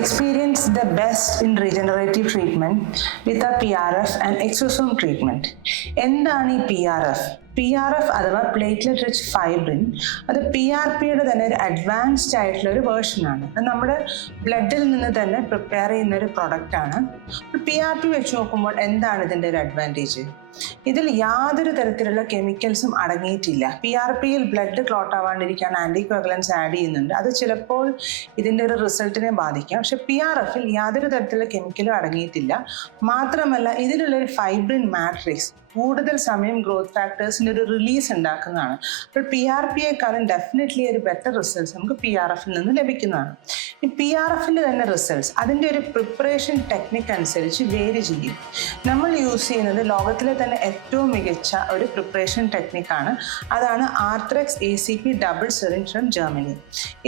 Experience the best in regenerative treatment with a PRF and exosome treatment. എന്താണ് ഈ PRF? PRF അഥവാ platelet rich fibrin, അത് PRPയുടെ തന്നെ ഒരു അഡ്വാൻസ്ഡ് ആയിട്ടുള്ള ഒരു വേർഷനാണ്. അത് നമ്മുടെ ബ്ലഡിൽ നിന്ന് തന്നെ പ്രിപ്പയർ ചെയ്യുന്ന ഒരു പ്രൊഡക്റ്റാണ്. PRP വെച്ച് നോക്കുമ്പോൾ എന്താണ് ഇതിൻ്റെ ഒരു അഡ്വാൻറ്റേജ്? ഇതിൽ യാതൊരു തരത്തിലുള്ള കെമിക്കൽസും അടങ്ങിയിട്ടില്ല. PRPയിൽ ബ്ലഡ് ക്ലോട്ട് ആവാണ്ടിരിക്കാൻ ആൻറ്റികോഗുലൻസ് ആഡ് ചെയ്യുന്നുണ്ട്. അത് ചിലപ്പോൾ ഇതിൻ്റെ ഒരു റിസൾട്ടിനെ ബാധിക്കാം. പക്ഷെ PRFൽ യാതൊരു തരത്തിലുള്ള കെമിക്കലും അടങ്ങിയിട്ടില്ല. മാത്രമല്ല ഇതിലുള്ളൊരു ഫൈബ്രിൻ മാട്രിക്സ് കൂടുതൽ സമയം ഗ്രോത്ത് ഫാക്ടേഴ്സിൻ്റെ ഒരു റിലീസ് ഉണ്ടാക്കുന്നതാണ്. അപ്പോൾ PRPയെക്കാളും ഡെഫിനറ്റ്ലി ഒരു ബെറ്റർ റിസൾട്ട്സ് നമുക്ക് PRFൽ നിന്ന് ലഭിക്കുന്നതാണ്. ഈ PRFിൻ്റെ തന്നെ റിസൾട്ട്സ് അതിൻ്റെ ഒരു പ്രിപ്പറേഷൻ ടെക്നിക്ക് അനുസരിച്ച് വേരി ചെയ്യും. നമ്മൾ യൂസ് ചെയ്യുന്നത് ലോകത്തിലെ തന്നെ ഏറ്റവും മികച്ച ഒരു പ്രിപ്പറേഷൻ ടെക്നിക്കാണ്. അതാണ് Arthrex ACP double syringe from Germany.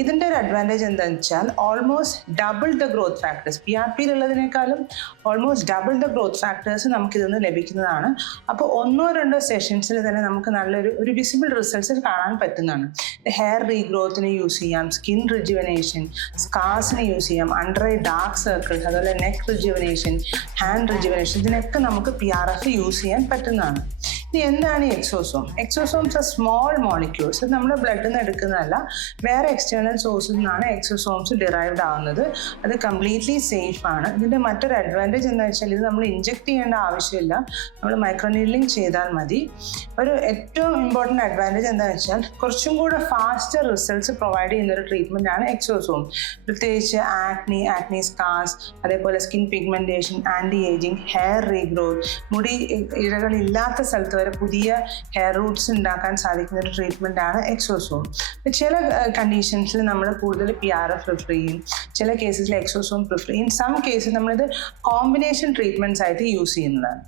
ഇതിൻ്റെ ഒരു അഡ്വാൻറ്റേജ് എന്താണെന്ന് വെച്ചാൽ almost double the growth factors, PRPയിലുള്ളതിനേക്കാളും almost double the growth factors നമുക്കിതൊന്ന് ലഭിക്കുന്നതാണ്. അപ്പോൾ 1-2 സെഷൻസിൽ തന്നെ നമുക്ക് നല്ലൊരു വിസിബിൾ റിസൾട്ട്സ് കാണാൻ പറ്റുന്നതാണ്. ഹെയർ റീഗ്രോത്തിന് യൂസ് ചെയ്യാം, സ്കിൻ റിജുവനേഷൻ, സ്കാർസിന് യൂസ് ചെയ്യാം, അണ്ടർ ഐ ഡാർക്ക് സർക്കിൾസ്, അതുപോലെ നെക്ക് റിജുവനേഷൻ, ഹാൻഡ് റിജുവനേഷൻ, ഇതിനൊക്കെ നമുക്ക് PRF യൂസ് ചെയ്യാൻ പറ്റുന്നതാണ്. ഇനി എന്താണ് ഈ എക്സോസോം? Exosomes are small molecules. ഇത് നമ്മുടെ ബ്ലഡിൽ നിന്ന് എടുക്കുന്നതല്ല, വേറെ എക്സ്റ്റേണൽ സോഴ്സിൽ നിന്നാണ് എക്സോസോംസ് ഡിറൈവ്ഡ് ആവുന്നത്. അത് കംപ്ലീറ്റ്ലി സേഫ് ആണ്. ഇതിൻ്റെ മറ്റൊരു അഡ്വാൻറ്റേജ് എന്താ വെച്ചാൽ ഇത് നമ്മൾ ഇഞ്ചെക്ട് ചെയ്യേണ്ട ആവശ്യമില്ല, നമ്മൾ മൈക്രോനീഡ്ലിംഗ് ചെയ്താൽ മതി. ഒരു ഏറ്റവും ഇമ്പോർട്ടൻ്റ് അഡ്വാൻറ്റേജ് എന്താണെന്ന് വെച്ചാൽ കുറച്ചും കൂടെ ഫാസ്റ്റർ റിസൾട്ട്സ് പ്രൊവൈഡ് ചെയ്യുന്ന ഒരു ട്രീറ്റ്മെൻ്റ് ആണ് എക്സോസോം. പ്രത്യേകിച്ച് ആക്നി സ്കാർസ്, അതേപോലെ skin pigmentation, anti ageing, hair regrowth, മുടി ഇഴകളില്ലാത്ത സ്ഥലത്ത് വരെ പുതിയ ഹെയർ റൂട്ട്സ് ഉണ്ടാക്കാൻ സാധിക്കുന്ന ഒരു ട്രീറ്റ്മെൻ്റ് ആണ് എക്സോസോം. ചില കണ്ടീഷൻസിൽ നമ്മൾ കൂടുതൽ PRF പ്രിഫർ ചെയ്യും, ചില കേസസിൽ എക്സോസോം പ്രിഫർ ചെയ്യും. സം കേസിൽ നമ്മളിത് കോമ്പിനേഷൻ ട്രീറ്റ്മെൻറ്റ്സ് ആയിട്ട് യൂസ് ചെയ്യുന്നതാണ്.